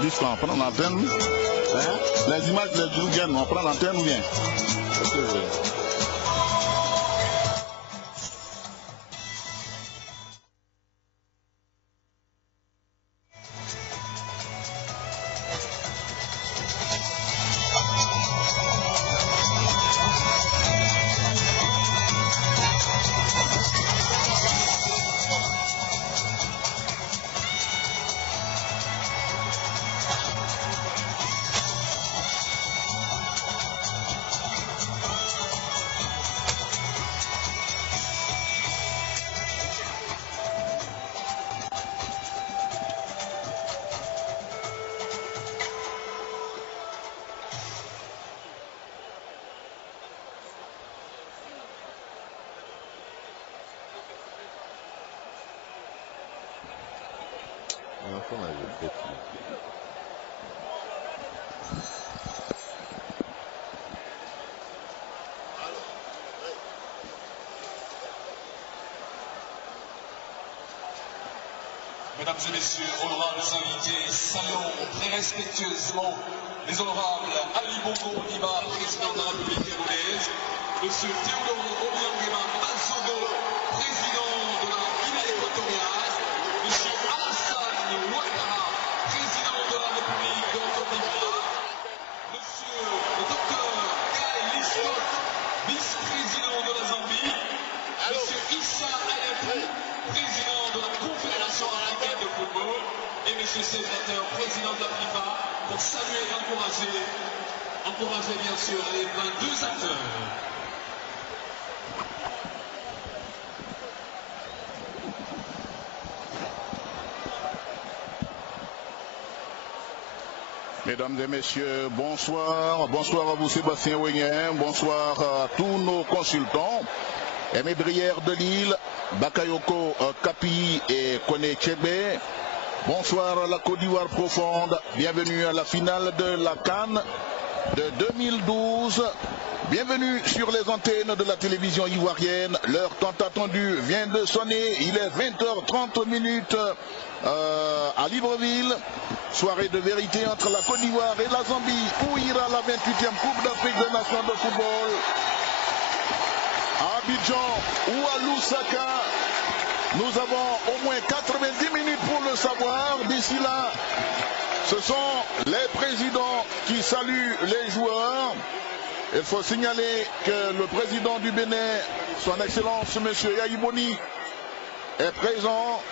Disque, on prend l'antenne. Hein? Les images, les jours viennent, on prend l'antenne ou bien? Mesdames et messieurs, honorables invités, saluons très respectueusement les honorables Ali Bongo Ondimba, président de la République gabonaise, monsieur Théodore Obiangema Massogo, président de la Guinée équatoriale, monsieur Alassane Ouattara, président de la République de Côte d'Ivoire, monsieur le docteur Guy Liscott, vice-président de la Zambie, monsieur Issa Ayatou, président de la Confédération africaine de football, et monsieur Sénateur, président de la FIFA, pour saluer et encourager bien sûr les 22 acteurs. Mesdames et messieurs, bonsoir. Bonsoir à vous Sébastien Wenyen, bonsoir à tous nos consultants. Aimé Brière de Lille, Bakayoko Kapi et Kone Tchebe. Bonsoir à la Côte d'Ivoire profonde. Bienvenue à la finale de la CAN de 2012. Bienvenue sur les antennes de la télévision ivoirienne. L'heure tant attendue vient de sonner. Il est 20h30 à Libreville. Soirée de vérité entre la Côte d'Ivoire et la Zambie. Où ira la 28e Coupe d'Afrique des Nations de football? À Abidjan ou à Lusaka? Nous avons au moins 90 minutes pour le savoir. D'ici là, ce sont les présidents qui saluent les joueurs. Il faut signaler que le président du Bénin, son Excellence M. Yaïboni, est présent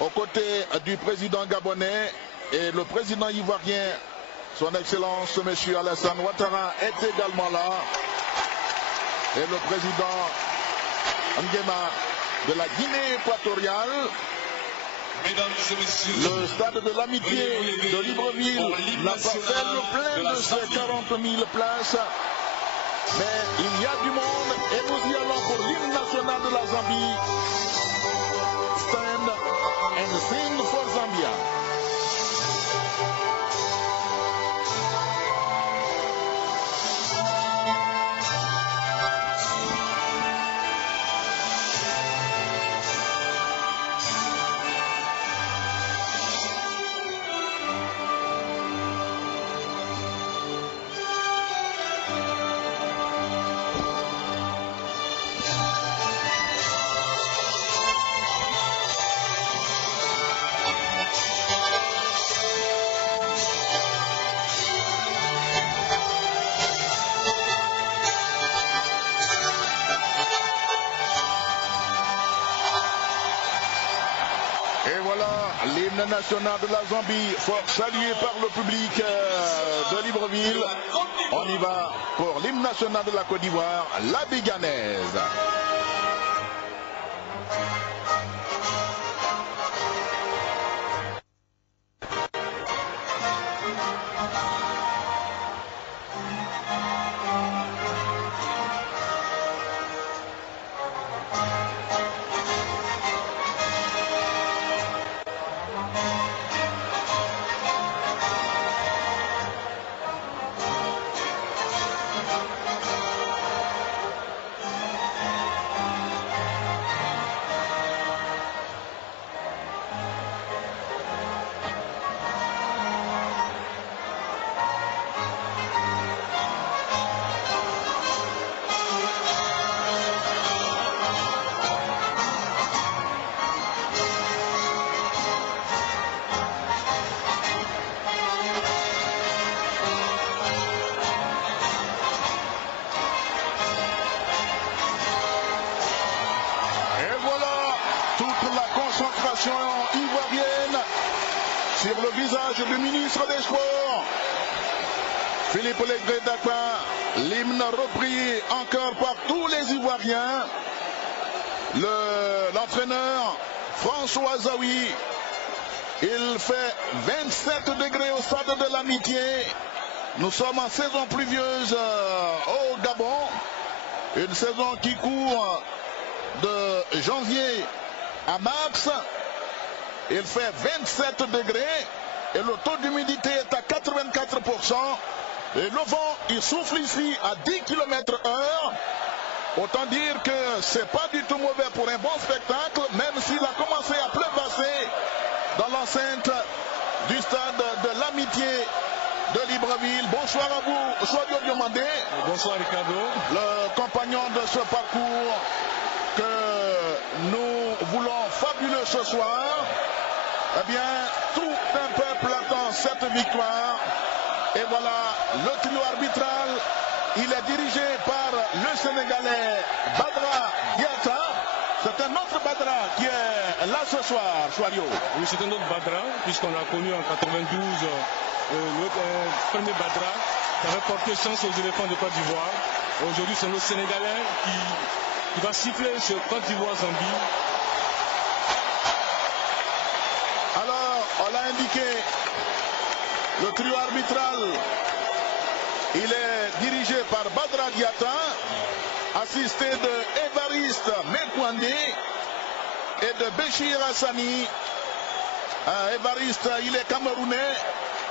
aux côtés du président gabonais, et le président ivoirien, son Excellence M. Alassane Ouattara, est également là. Et le président Nguema de la Guinée équatoriale. Mesdames et messieurs, le stade de l'amitié de Libreville n'a pas fait le plein de ses 40 000 places. Mais il y a du monde et nous y allons pour l'hymne national de la Zambie. Stand and sing for Zambia. L'hymne national de la Zambie, fort salué par le public de Libreville. On y va pour l'hymne national de la Côte d'Ivoire, la Biganaise. visage du ministre des Sports, Philippe Légré-Dacquin. L'hymne repris encore par tous les Ivoiriens. L'entraîneur François Zawi. Il fait 27 degrés au stade de l'Amitié. Nous sommes en saison pluvieuse au Gabon. Une saison qui court de janvier à mars. Il fait 27 degrés et le taux d'humidité est à 84%. Et le vent, il souffle ici à 10 km/h. Autant dire que c'est pas du tout mauvais pour un bon spectacle, même s'il a commencé à pleuvasser dans l'enceinte du stade de l'Amitié de Libreville. Bonsoir à vous, Choadio Diomandé. Bonsoir Ricardo. Le compagnon de ce parcours que nous voulons fabuleux ce soir. Eh bien, tout un peuple attend cette victoire. Et voilà, le trio arbitral, il est dirigé par le Sénégalais Badra Diatta. C'est un autre Badra qui est là ce soir, Choadio. Oui, c'est un autre Badra, puisqu'on a connu en 92 le premier Badra qui avait porté chance aux éléphants de Côte d'Ivoire. Aujourd'hui, c'est notre Sénégalais qui va siffler sur Côte d'Ivoire-Zambie. Alors, on l'a indiqué, le trio arbitral, il est dirigé par Badra Diatta, assisté de Évariste Mekwande et de Béchir Hassani. Évariste, il est camerounais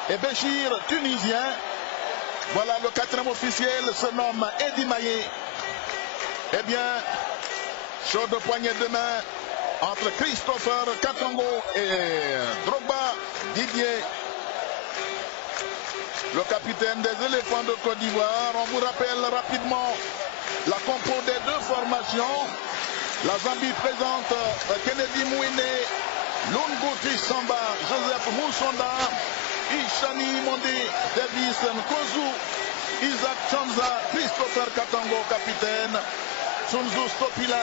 et Béchir, tunisien. Voilà, le quatrième officiel se nomme Edi Maye. Eh bien, chaud de poignée de main entre Christopher Katongo et Drogba Didier, le capitaine des éléphants de Côte d'Ivoire. On vous rappelle rapidement la compo des deux formations. La Zambie présente Kennedy Mouine, Lungu Samba, Joseph Moussonda, Ishani Monde, Davis Nkozu, Isaac Chanza, Christopher Katongo, capitaine, Sunzu Stopila,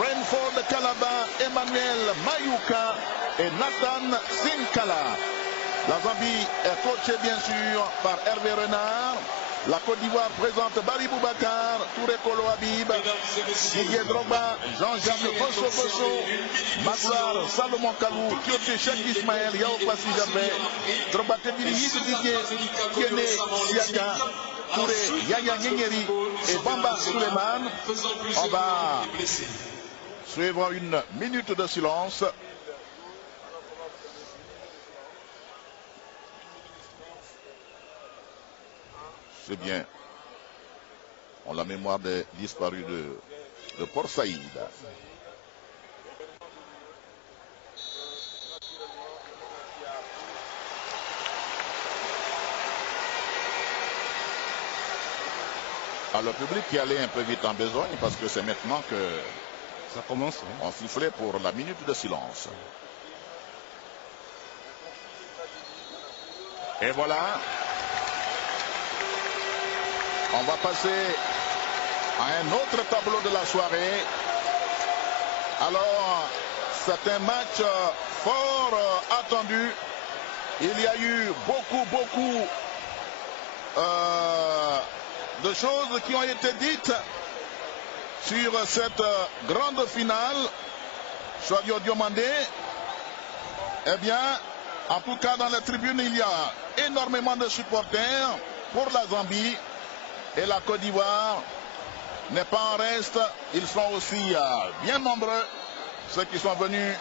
Rainford Kalaba, Emmanuel Mayuka et Nathan Sinkala. La Zambie est coachée bien sûr par Hervé Renard. La Côte d'Ivoire présente Barry Boubacar, Touré Kolo Habib, Didier Drogba, Jean-Jacques Bosso, Maglar, Salomon Kalou, Kyoté Cheikh Ismaël, Yao Passi Jabé, Drogba Tebili Yves Didier, Kiene Siaka, Touré Yaya Nyengeri et Bamba Suleiman. On va suivre une minute de silence. C'est bien. En la mémoire des disparus de Port Saïd. Alors, le public qui allait un peu vite en besogne parce que c'est maintenant que ça commence. On sifflait pour la minute de silence. Et voilà. On va passer à un autre tableau de la soirée. Alors, c'est un match fort attendu. Il y a eu beaucoup de choses qui ont été dites sur cette grande finale. Choadio Diomandé. Eh bien, en tout cas dans la tribune, il y a énormément de supporters pour la Zambie. Et la Côte d'Ivoire n'est pas en reste. Ils sont aussi bien nombreux, ceux qui sont venus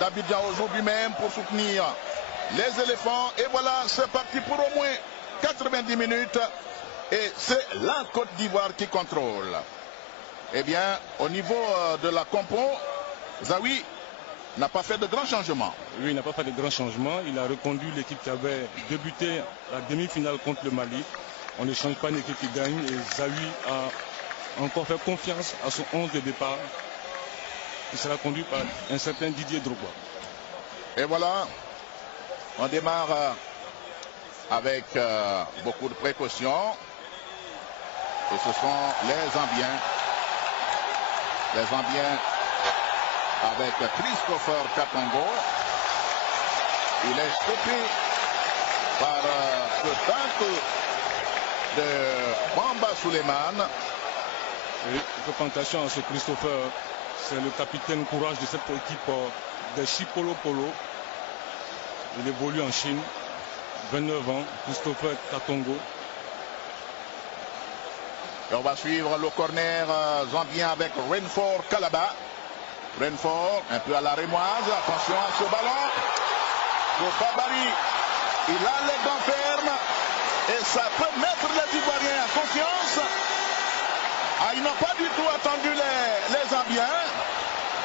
d'Abidjan aujourd'hui même pour soutenir les éléphants. Et voilà, c'est parti pour au moins 90 minutes. Et c'est la Côte d'Ivoire qui contrôle. Eh bien, au niveau de la compo, Zawi n'a pas fait de grands changements. Oui, il n'a pas fait de grands changements. Il a reconduit l'équipe qui avait débuté la demi-finale contre le Mali. On ne change pas une équipe qui gagne et Zawi a encore fait confiance à son 11 de départ. Il sera conduit par un certain Didier Drogba. Et voilà, on démarre avec beaucoup de précautions. Et ce sont les Zambiens. Les Zambiens avec Christopher Katongo. Il est stoppé par ce tacle de Bamba Suleiman. Et il faut faire attention à ce Christopher. C'est le capitaine courage de cette équipe de Chipolo Polo. Il évolue en Chine. 29 ans, Christopher Katongo. Et on va suivre le corner zambien avec Rainford Kalaba. Rainford, un peu à la rémoise. Attention à ce ballon. Kofabari, il a les dents fermes. Et ça peut mettre les Ivoiriens en confiance. Ah, ils n'ont pas du tout attendu les Zambiens.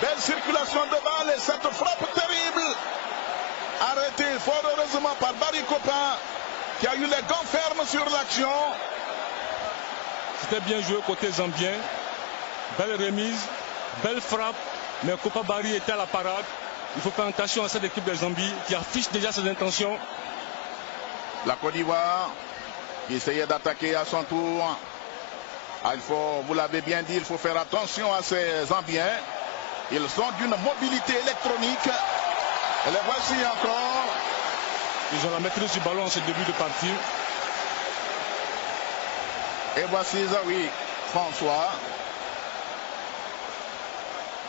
Belle circulation de balles et cette frappe terrible. Arrêtée fort heureusement par Barry Copin, qui a eu les gants fermes sur l'action. C'était bien joué côté zambien. Belle remise, belle frappe. Mais Kopa Barry était à la parade. Il faut faire attention à cette équipe de Zambie qui affiche déjà ses intentions. La Côte d'Ivoire qui essayait d'attaquer à son tour. Ah, vous l'avez bien dit, il faut faire attention à ces Zambiens. Ils sont d'une mobilité électronique. Et les voici encore. Ils ont la maîtrise du ballon en ce début de partie. Et voici Zawi François.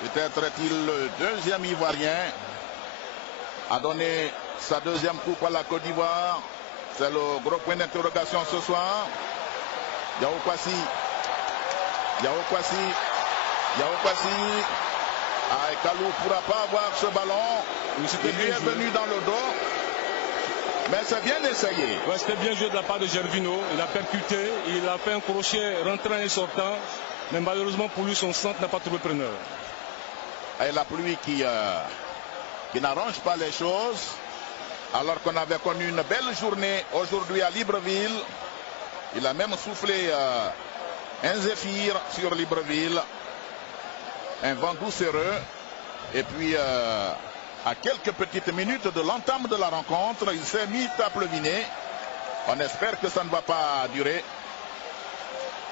Peut-être est-il le deuxième Ivoirien à donner sa deuxième coupe à la Côte d'Ivoire. C'est le gros point d'interrogation ce soir. Yao Kwasi. Ah, et Kalou ne pourra pas avoir ce ballon. Il lui est venu dans le dos. Mais c'est bien essayé. Ouais, c'était bien joué de la part de Gervino. Il a percuté, il a fait un crochet rentrant et sortant. Mais malheureusement pour lui, son centre n'a pas trouvé preneur. Et la pluie qui n'arrange pas les choses. Alors qu'on avait connu une belle journée aujourd'hui à Libreville. Il a même soufflé un zéphyr sur Libreville. Un vent doucereux. Et puis à quelques petites minutes de l'entame de la rencontre, il s'est mis à pleuviner. On espère que ça ne va pas durer.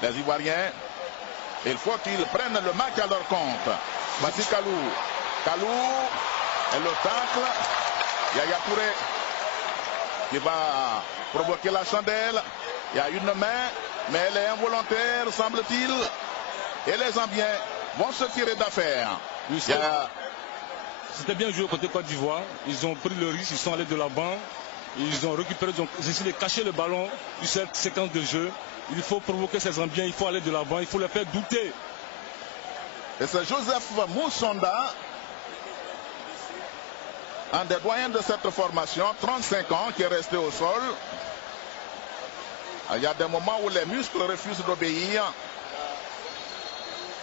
Les Ivoiriens, il faut qu'ils prennent le match à leur compte. Voici Kalou. Kalou et le tacle. Yaya Touré qui va provoquer la chandelle. Il y a une main, mais elle est involontaire, semble-t-il. Et les Zambiens vont se tirer d'affaire. C'était bien joué côté Côte d'Ivoire. Ils ont pris le risque, ils sont allés de l'avant. Ils ont récupéré, ils ont essayé de cacher le ballon sur cette séquence de jeu. Il faut provoquer ces Zambiens, il faut aller de l'avant, il faut les faire douter. Et c'est Joseph Moussonda, un des doyens de cette formation, 35 ans, qui est resté au sol. Il y a des moments où les muscles refusent d'obéir.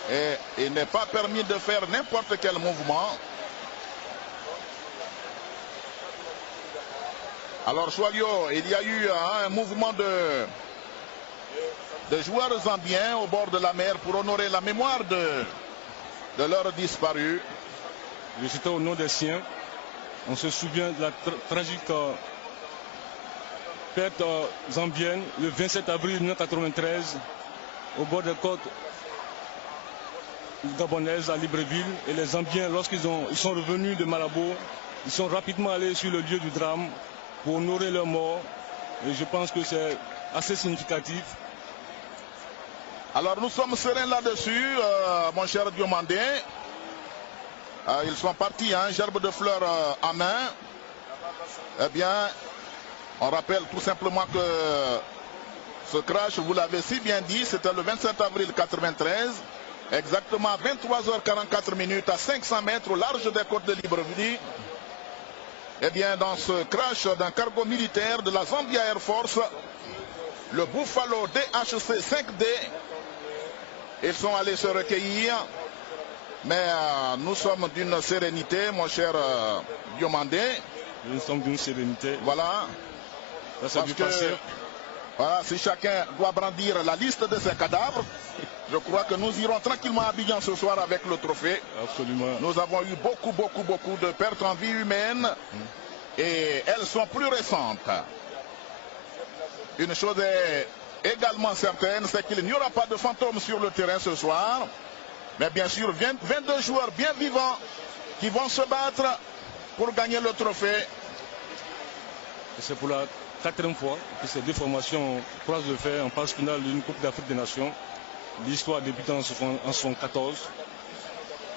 Et il n'est pas permis de faire n'importe quel mouvement. Alors Choualio, il y a eu un mouvement de joueurs zambiens au bord de la mer pour honorer la mémoire de leurs disparus. C'était au nom des siens. On se souvient de la tragique perte zambienne le 27 avril 1993 au bord des côtes gabonaises à Libreville. Et les Zambiens, lorsqu'ils sont revenus de Malabo, ils sont rapidement allés sur le lieu du drame pour honorer leur mort. Et je pense que c'est assez significatif. Alors nous sommes sereins là-dessus, mon cher Diomandé. Ils sont partis, hein, gerbe de fleurs en main. Eh bien, on rappelle tout simplement que ce crash, vous l'avez si bien dit, c'était le 27 avril 1993, exactement à 23h44 minutes, à 500 mètres au large des côtes de Libreville. Eh bien, dans ce crash d'un cargo militaire de la Zambia Air Force, le Buffalo DHC 5D, ils sont allés se recueillir. Mais nous sommes d'une sérénité, mon cher Diomandé. Nous sommes d'une sérénité. Voilà. Ça parce que, voilà, si chacun doit brandir la liste de ses cadavres, je crois que nous irons tranquillement à Abidjan ce soir avec le trophée. Absolument. Nous avons eu beaucoup de pertes en vie humaine et elles sont plus récentes. Une chose est également certaine, c'est qu'il n'y aura pas de fantômes sur le terrain ce soir. Mais bien sûr, 22 joueurs bien vivants qui vont se battre pour gagner le trophée. C'est pour la 4e fois que ces deux formations croisent le fer en phase finale d'une Coupe d'Afrique des Nations. L'histoire débutant en 1914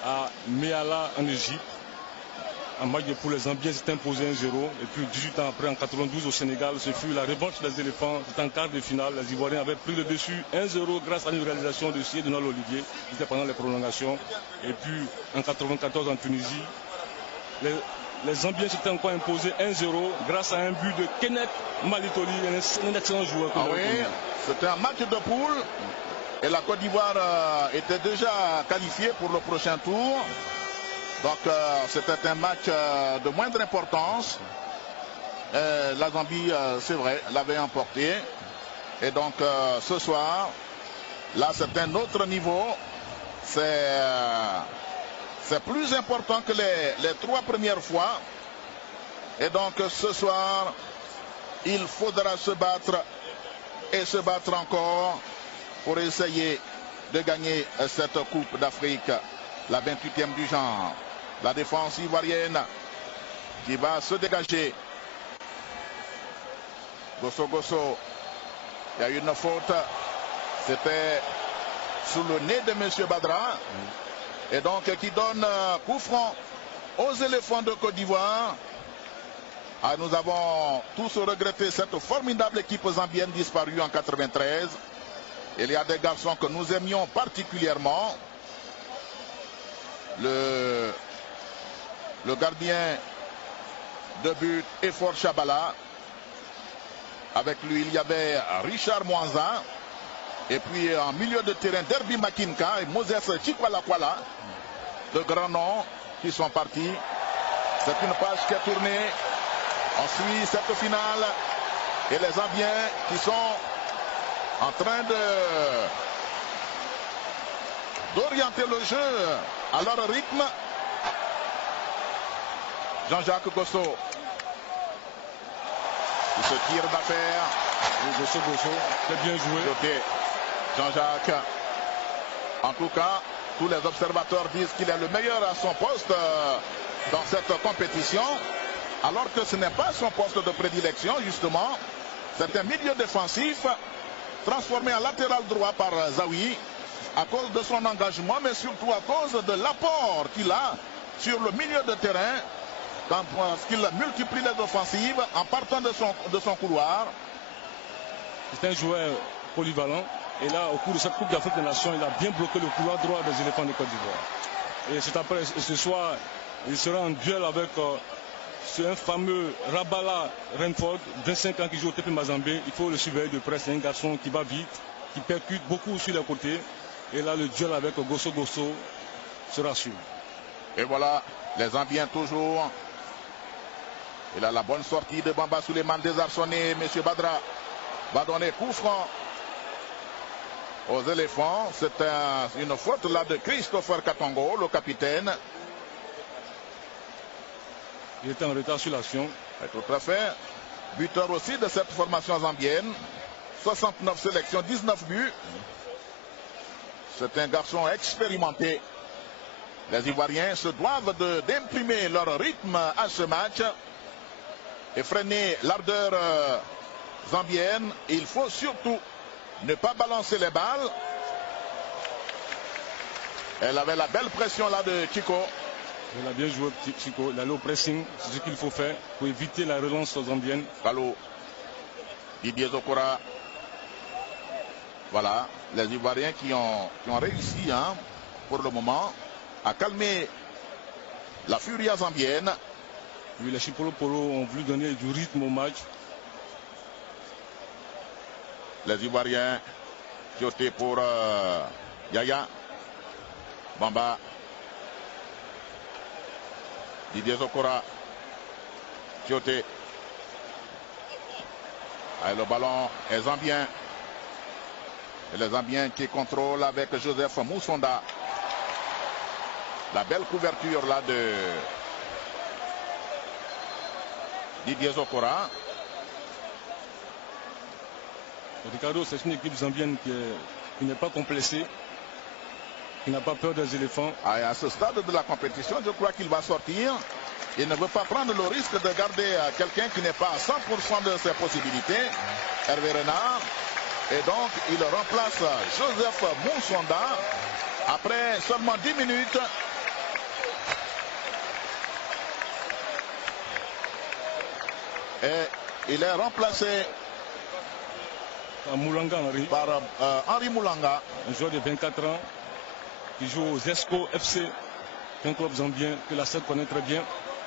à Meala en Égypte. En match de poule, les Zambiens s'étaient imposés 1-0. Et puis 18 ans après, en 92 au Sénégal, ce fut la revanche des éléphants. C'était en quart de finale. Les Ivoiriens avaient pris le dessus 1-0 grâce à une réalisation de Sié Donald Olivier. C'était pendant les prolongations. Et puis en 94 en Tunisie, les Zambiens s'étaient encore imposés 1-0 grâce à un but de Kenneth Malitoli, un excellent joueur. Ah oui, c'était un match de poule. Et la Côte d'Ivoire était déjà qualifiée pour le prochain tour. Donc c'était un match de moindre importance. La Zambie, c'est vrai, l'avait emporté. Et donc ce soir, là c'est un autre niveau. C'est plus important que les 3 premières fois. Et donc ce soir, il faudra se battre et se battre encore pour essayer de gagner cette Coupe d'Afrique, la 28e du genre. La défense ivoirienne qui va se dégager. Gosso Gosso, il y a eu une faute. C'était sous le nez de M. Badra. Et donc qui donne coup franc aux éléphants de Côte d'Ivoire. Ah, nous avons tous regretté cette formidable équipe zambienne disparue en 93. Il y a des garçons que nous aimions particulièrement. Le gardien de but Efor Chabala. Avec lui, il y avait Richard Mwanza. Et puis en milieu de terrain, Derby Makinka et Moses Chikwalakwala. De grands noms qui sont partis. C'est une page qui est tournée. On suit cette finale. Et les Zambiens qui sont en train d'orienter le jeu à leur rythme. Jean-Jacques Gosso qui se tire d'affaire. Gosso, très bien joué. Jean-Jacques. En tout cas, tous les observateurs disent qu'il est le meilleur à son poste dans cette compétition, alors que ce n'est pas son poste de prédilection, justement. C'est un milieu défensif transformé en latéral droit par Zawi à cause de son engagement, mais surtout à cause de l'apport qu'il a sur le milieu de terrain, quand il multiplie les offensives en partant de son couloir. C'est un joueur polyvalent. Et là, au cours de cette Coupe d'Afrique des Nations, il a bien bloqué le couloir droit des éléphants de Côte d'Ivoire. Et ce soir, il sera en duel avec un fameux Rabala Renford, 25 ans, qui joue au TP Mazembe. Il faut le surveiller de près. C'est un garçon qui va vite, qui percute beaucoup sur les côtés. Et là, le duel avec Gosso Gosso sera sûr. Et voilà, les Zambiens toujours. Il a la bonne sortie de Bamba Souleymane désarçonné. M. Badra va donner coup franc aux éléphants. C'est une faute là de Christopher Katongo, le capitaine. Il était en retard sur l'action. Tout à fait. Buteur aussi de cette formation zambienne. 69 sélections, 19 buts. C'est un garçon expérimenté. Les Ivoiriens se doivent d'imprimer leur rythme à ce match et freiner l'ardeur zambienne. Il faut surtout ne pas balancer les balles. Elle avait la belle pression là de Chico. Il a bien joué Chico. Il a au pressing. C'est ce qu'il faut faire pour éviter la relance zambienne. Gallo. Didier Zokora. Voilà. Les Ivoiriens qui ont réussi pour le moment à calmer la furia zambienne. Oui, les Chipolo Polo ont voulu donner du rythme au match. Les Ivoiriens jetés pour Yaya. Bamba. Didier Zokora. Jeté. Le ballon est zambien. Et les Zambiens qui contrôlent avec Joseph Moussonda. La belle couverture là de Didier Zokora. Ricardo, c'est une équipe zambienne qui n'est pas complexée, qui n'a pas peur des éléphants. À ce stade de la compétition, je crois qu'il va sortir. Il ne veut pas prendre le risque de garder quelqu'un qui n'est pas à 100% de ses possibilités, Hervé Renard. Et donc, il remplace Joseph Moussonda après seulement 10 minutes. Et il est remplacé par Henri Moulanga. Un joueur de 24 ans qui joue aux Esco FC, un club zambien que la SEC connaît très bien.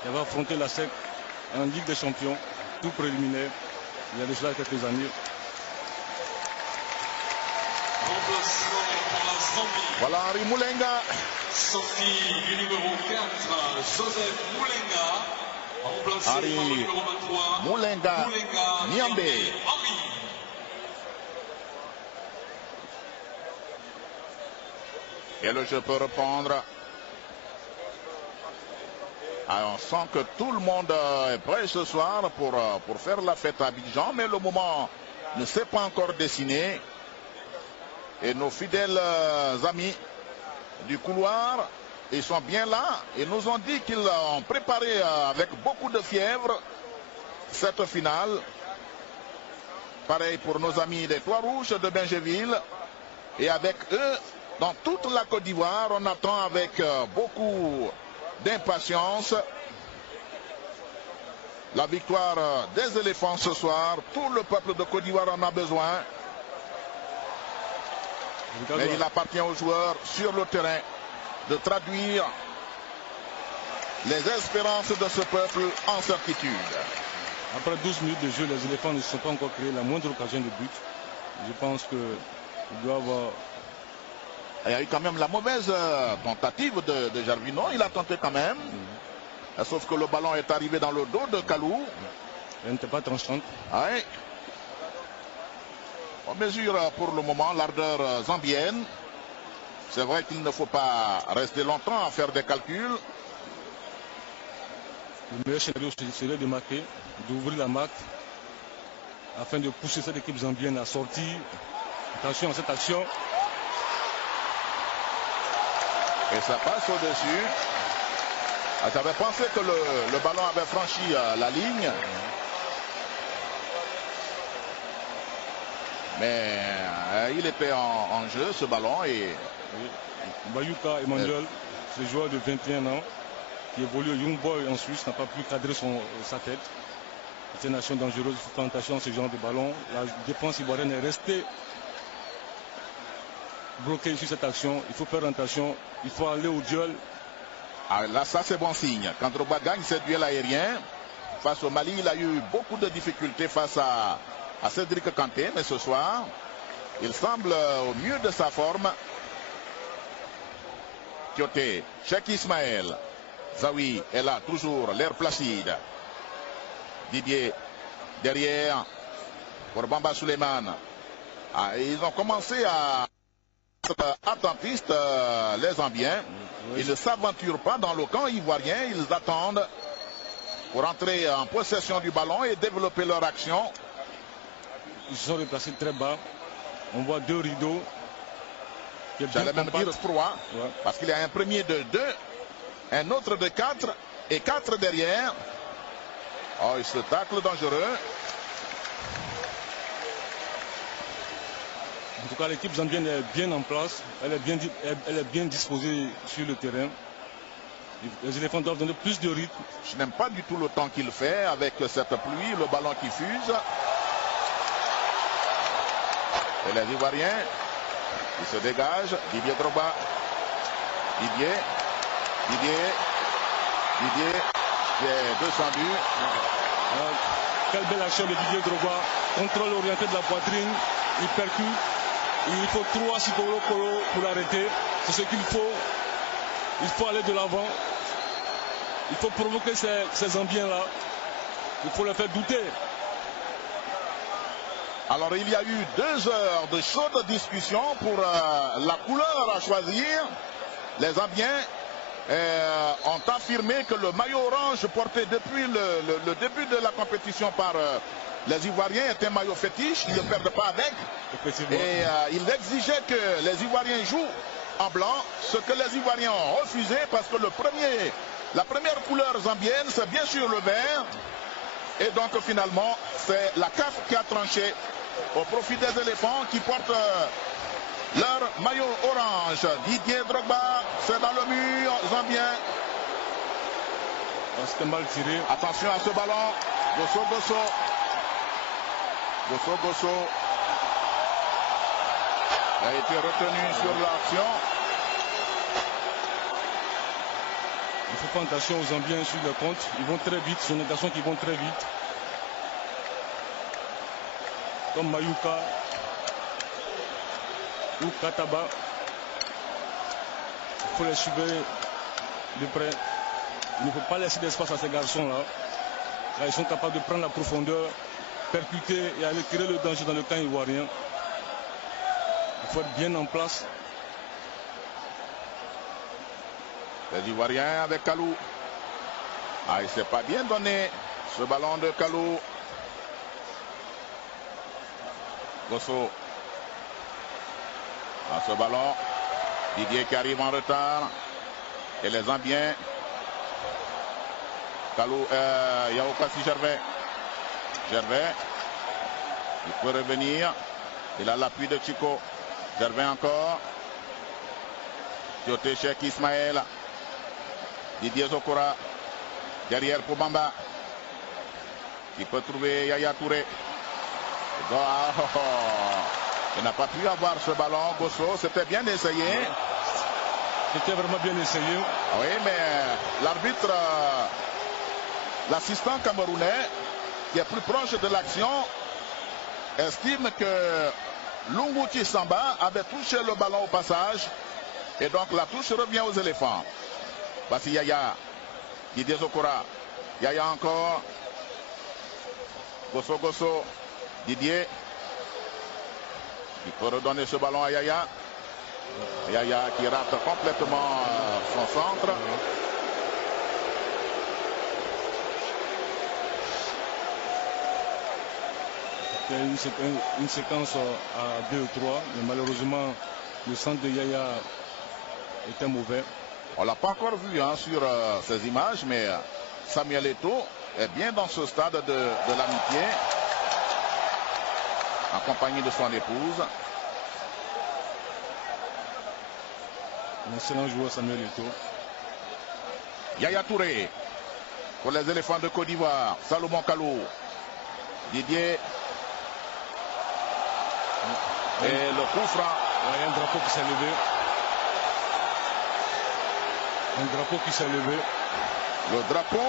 Il va affronter la SEC en Ligue des Champions, tout préliminaire. Il y a déjà quelques années. Voilà Henri Moulenga. Sortie du numéro 4, Joseph Moulenga. Henri Moulenga Niambe. Et le jeu peut reprendre. Alors, on sent que tout le monde est prêt ce soir pour faire la fête à Abidjan, mais le moment ne s'est pas encore dessiné. Et nos fidèles amis du couloir, ils sont bien là. Ils nous ont dit qu'ils ont préparé avec beaucoup de fièvre cette finale. Pareil pour nos amis des Trois-Rouges de Bingeville. Et avec eux, dans toute la Côte d'Ivoire, on attend avec beaucoup d'impatience la victoire des éléphants ce soir. Tout le peuple de Côte d'Ivoire en a besoin. Mais il appartient aux joueurs sur le terrain de traduire les espérances de ce peuple en certitude. Après 12 minutes de jeu, les éléphants ne se sont pas encore créés la moindre occasion de but. Je pense qu'ils doivent... Il y a eu quand même la mauvaise tentative de Gervinho. Il a tenté quand même. Sauf que le ballon est arrivé dans le dos de Kalou. Elle n'était pas tranchante. Oui. On mesure pour le moment l'ardeur zambienne. C'est vrai qu'il ne faut pas rester longtemps à faire des calculs. Le meilleur scénario serait de marquer, d'ouvrir la marque afin de pousser cette équipe zambienne à sortir. Attention à cette action. Et ça passe au-dessus. J'avais pensé que le ballon avait franchi la ligne. Mais il était en jeu ce ballon. Et Bayuka Emmanuel, ce joueur de 21 ans qui évolue au Young Boy en Suisse, n'a pas pu cadrer sa tête. C'est une action dangereuse, il faut faire attention à ce genre de ballon. La défense ivoirienne est restée bloquée sur cette action. Il faut faire attention, il faut aller au duel. Ah, là, ça c'est bon signe. Quand Drogba gagne ce duel aérien, face au Mali, il a eu beaucoup de difficultés face à Cédric Kanté. Mais ce soir, il semble au mieux de sa forme. Kioté, Cheikh Ismaël. Zawi est là, toujours, l'air placide. Didier, derrière, pour Bamba Suleiman. Ah, ils ont commencé à être attentistes, les Zambiens. Ils ne s'aventurent pas dans le camp ivoirien, ils attendent pour entrer en possession du ballon et développer leur action. Ils se sont replacés très bas. On voit deux rideaux. J'allais même dire 3, parce qu'il y a un premier de 2, un autre de 4 et 4 derrière. Oh, il se tacle dangereux. En tout cas, l'équipe zambienne est bien en place. Elle est bien disposée sur le terrain. Les éléphants doivent donner plus de rythme. Je n'aime pas du tout le temps qu'il fait avec cette pluie, le ballon qui fuse. Et les Ivoiriens, ils se dégagent. Didier Drogba. Didier qui est descendu. Quelle belle action de Didier Drogba. Contrôle orienté de la poitrine. Il percute. Il faut 3 Sikolo pour l'arrêter. C'est ce qu'il faut. Il faut aller de l'avant. Il faut provoquer ces Zambiens-là. Il faut les faire douter. Alors il y a eu 2 heures de chaude discussion pour la couleur à choisir. Les Zambiens ont affirmé que le maillot orange porté depuis le début de la compétition par les Ivoiriens est un maillot fétiche. Ils ne perdent pas avec. Et ils exigeaient que les Ivoiriens jouent en blanc, ce que les Ivoiriens ont refusé parce que le premier La première couleur zambienne, c'est bien sûr le vert. Et donc finalement, c'est la CAF qui a tranché au profit des éléphants qui portent leur maillot orange. Didier Drogba, c'est dans le mur zambien. C'était mal tiré. Attention à ce ballon. Gosso, Gosso. Gosso, Gosso. Il a été retenu sur l'action. Il faut faire attention aux Zambiens sur le compte. Ils vont très vite. Ce sont des garçons qui vont très vite. Comme Mayuka ou Kataba. Il faut les suivre de près. Il ne faut pas laisser d'espace à ces garçons-là. Ils sont capables de prendre la profondeur, percuter et aller créer le danger dans le camp ivoirien. Il faut être bien en place. Les Ivoiriens avec Kalou. Ah, il ne s'est pas bien donné ce ballon de Kalou. Gosso. À ce ballon. Didier qui arrive en retard. Et les Zambiens. Kalou, Yaokasi Gervais. Gervais. Il peut revenir. Il a l'appui de Chico. Gervais encore. Tioté Cheikh Ismaël. Didier Zokora. Derrière pour Bamba. Il peut trouver Yaya Touré. Il n'a pas pu avoir ce ballon. Gosso, c'était bien essayé. C'était vraiment bien essayé. Oui, mais l'arbitre, l'assistant camerounais, qui est plus proche de l'action, estime que Lunguti Samba avait touché le ballon au passage. Et donc la touche revient aux éléphants. Voici Yaya. Didier Zokora. Yaya encore. Gosso, Gosso. Didier. Il peut redonner ce ballon à Yaya. Yaya qui rate complètement son centre. C'était une séquence à 2 ou 3, mais malheureusement le centre de Yaya était mauvais. On ne l'a pas encore vu sur ces images, mais Samuel Eto'o est bien dans ce stade de l'amitié, en compagnie de son épouse. Un excellent joueur, Samuel Eto'o. Yaya Touré pour les éléphants de Côte d'Ivoire. Salomon Kalou. Didier. Et le coup franc. Il y a un drapeau qui s'est levé. Un drapeau qui s'est levé. Le drapeau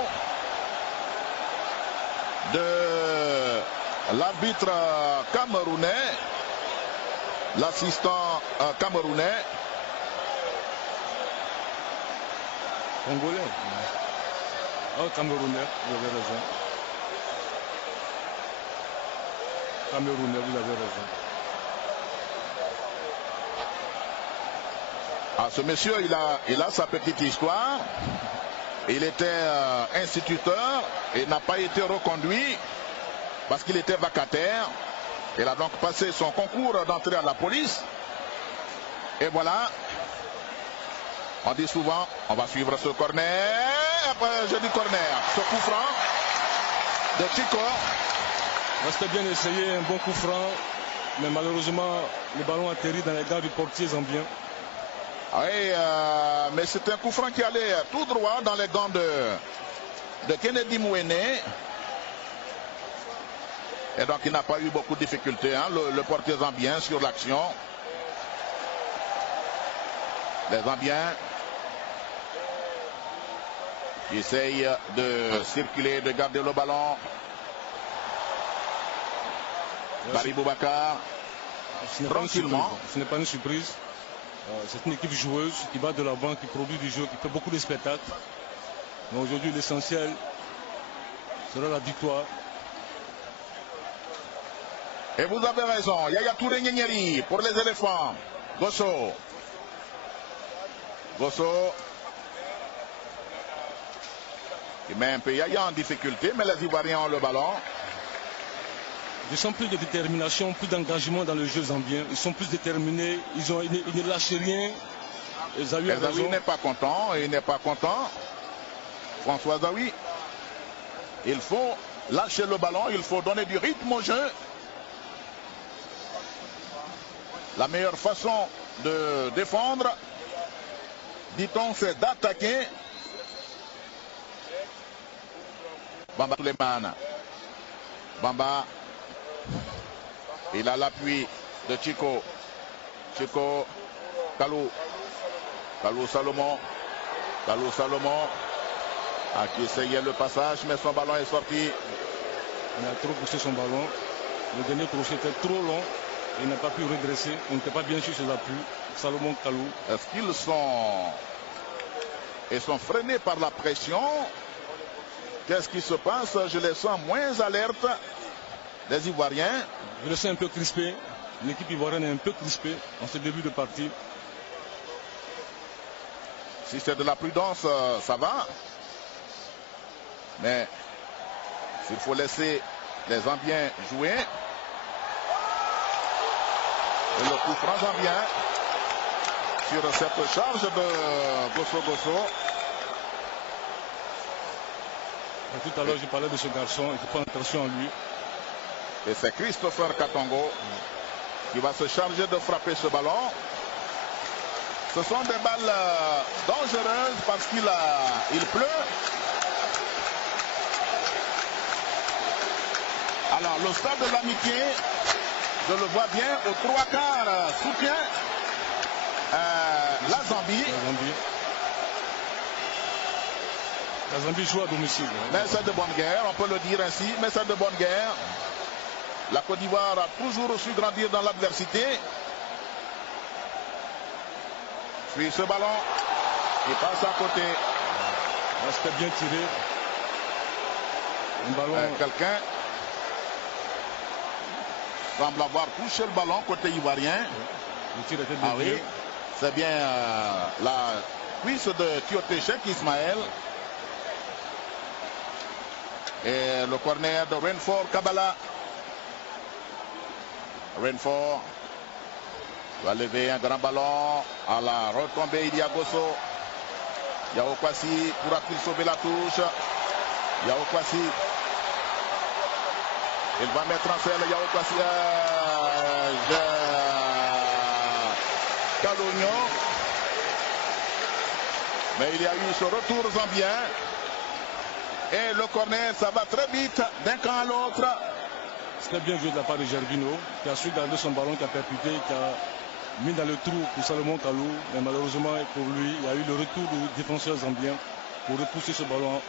de l'arbitre camerounais. L'assistant camerounais. Congolais. Oh, Camerounais, vous avez raison. Camerounais, vous avez raison. Ah, ce monsieur, il a sa petite histoire. Il était instituteur et n'a pas été reconduit parce qu'il était vacataire. Il a donc passé son concours d'entrée à la police. Et voilà. On dit souvent, on va suivre ce corner. Après, je dis corner. Ce coup franc de Chico. C'était bien essayé, un bon coup franc. Mais malheureusement, le ballon atterrit dans les gars du portier zambien. Oui, mais c'est un coup franc qui allait tout droit dans les gants de Kennedy Mouene. Et donc il n'a pas eu beaucoup de difficultés, le portier zambien sur l'action. Les Zambiens qui essayent de circuler, de garder le ballon. Barry Boubacar, tranquillement. Ce n'est pas une surprise. C'est une équipe joueuse qui va de l'avant, qui produit du jeu, qui fait beaucoup de spectacles. Mais aujourd'hui, l'essentiel sera la victoire. Et vous avez raison. Yaya Touré Nyeri pour les éléphants. Gosso. Gosso. Il met un peu Yaya en difficulté, mais les Ivoiriens ont le ballon. Ils sont plus de détermination, plus d'engagement dans le jeu zambien. Ils sont plus déterminés, ils ne lâchent rien. Il n'est pas content, il n'est pas content. François Zawi. Il faut lâcher le ballon, il faut donner du rythme au jeu. La meilleure façon de défendre, dit-on, c'est d'attaquer. Bamba Touleman. Bamba. Il a l'appui de Chico. Chico. Kalou. Kalou Salomon. Kalou Salomon. Qui essayait le passage, mais son ballon est sorti. Il a trop poussé son ballon. Le dernier crochet était trop long. Il n'a pas pu redresser. Il n'était pas bien sur ses appuis. Salomon Kalou. Est-ce qu'ils sont freinés par la pression? Qu'est-ce qui se passe? Je les sens moins alertes, les Ivoiriens. Je le sens un peu crispé. L'équipe ivoirienne est un peu crispée en ce début de partie. Si c'est de la prudence, ça va. Mais s'il faut laisser les Zambiens jouer. Et le coup franc zambien sur cette charge de Gosso Gosso. Tout à l'heure, je parlais de ce garçon. Il faut prendre attention à lui. Et c'est Christopher Katongo qui va se charger de frapper ce ballon. Ce sont des balles dangereuses parce qu'il pleut. Alors, le stade de l'Amitié, je le vois bien, aux 3/4 soutient la Zambie. La Zambie joue à domicile. Mais c'est de bonne guerre, on peut le dire ainsi, mais c'est de bonne guerre. La Côte d'Ivoire a toujours su grandir dans l'adversité. Puis ce ballon, il passe à côté. C'était bien tiré. Un ballon. Quelqu'un semble avoir touché le ballon côté ivoirien. Le tir était ah oui, c'est bien la cuisse de Tioté Cheikh Ismaël. Et le corner de Renfort Kabala. Renfort va lever un grand ballon à la retombée. Il y a Gosso. Yao Kwasi pourra-t-il sauver la touche? Yao Kwasi. Il va mettre en selle Yao Kwasi. Calogno. Mais il y a eu ce retour zambien. Et le corner, ça va très vite d'un camp à l'autre. C'était bien joué de la part de Gervino, qui a su garder son ballon, qui a percuté, qui a mis dans le trou pour Salomon Kalou. Mais malheureusement pour lui, il y a eu le retour du défenseur zambien pour repousser ce ballon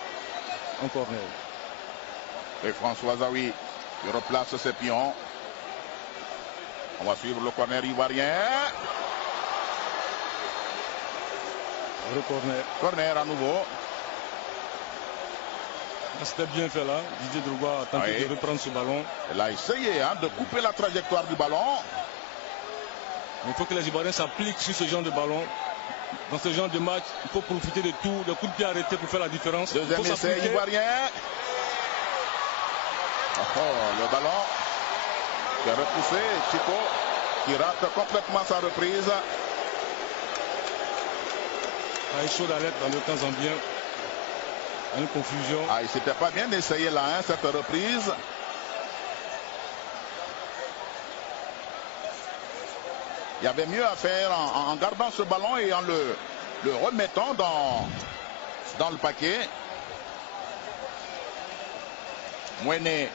en corner. Et François Zawi qui replace ses pions. On va suivre le corner ivoirien. Le corner. Corner à nouveau. C'était bien fait là. Didier Drogba a tenté de reprendre ce ballon. Il a essayé de couper la trajectoire du ballon. Il faut que les Ivoiriens s'appliquent sur ce genre de ballon. Dans ce genre de match, il faut profiter de tout, de coups de pied arrêtés pour faire la différence. Deuxième essai ivoirien. Le ballon qui est repoussé. Chico qui rate complètement sa reprise. Chaud d'alerte dans le camp zambien. Une confusion. Il s'était pas bien essayé là, cette reprise. Il y avait mieux à faire en gardant ce ballon et en le remettant dans le paquet. Mouene,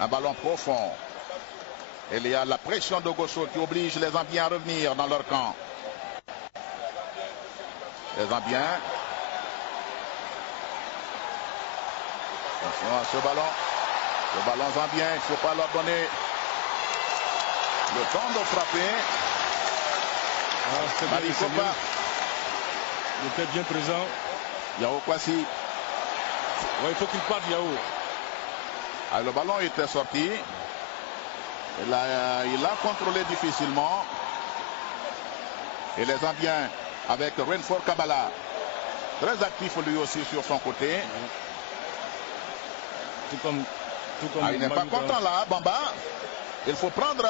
un ballon profond. Et il y a la pression de Gosso qui oblige les Zambiens à revenir dans leur camp. Les Zambiens. Attention à ce ballon. Le ballon zambien, il ne faut pas leur donner le temps de frapper. Maricopa. Il était bien présent. Yao Kwasi. Il faut qu'il parte, Yao. Le ballon était sorti. Il a contrôlé difficilement. Et les Zambiens avec Renfort Kabala. Très actif lui aussi sur son côté. Il n'est pas content là, Bamba. Il faut prendre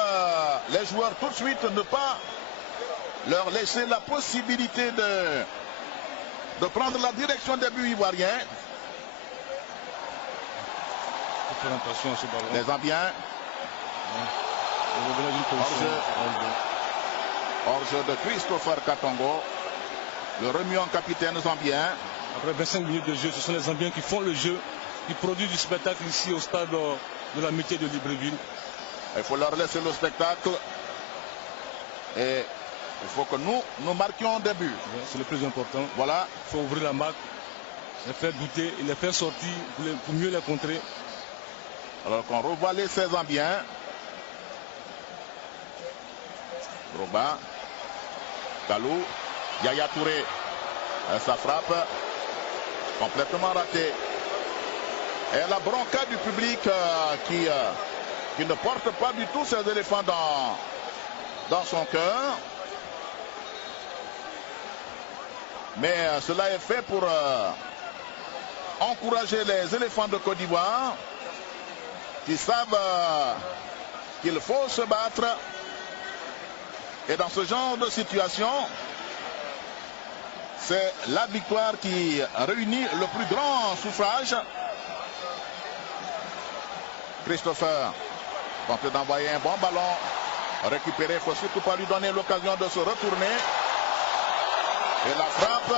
les joueurs tout de suite, ne pas leur laisser la possibilité de prendre la direction des buts ivoiriens. Il faut faire attention à ce ballon. Les Zambiens. Hors-jeu de Christopher Katongo. Le remuant capitaine zambien. Après 25 minutes de jeu, ce sont les Zambiens qui font le jeu, qui produisent du spectacle ici au stade de l'Amitié de Libreville. Il faut leur laisser le spectacle. Et il faut que nous marquions des buts. C'est le plus important. Voilà. Il faut ouvrir la marque, les faire douter et les faire sortir pour mieux les contrer. Alors qu'on revoit les 16 Zambiens. Roba. Kalou. Yaya Touré. Sa frappe. Complètement ratée. Et la bronca du public qui ne porte pas du tout ses éléphants dans son cœur. Mais cela est fait pour encourager les éléphants de Côte d'Ivoire qui savent qu'il faut se battre. Et dans ce genre de situation, c'est la victoire qui réunit le plus grand suffrage. Christopher tente d'envoyer un bon ballon. Récupéré, il ne faut surtout pas lui donner l'occasion de se retourner. Et la frappe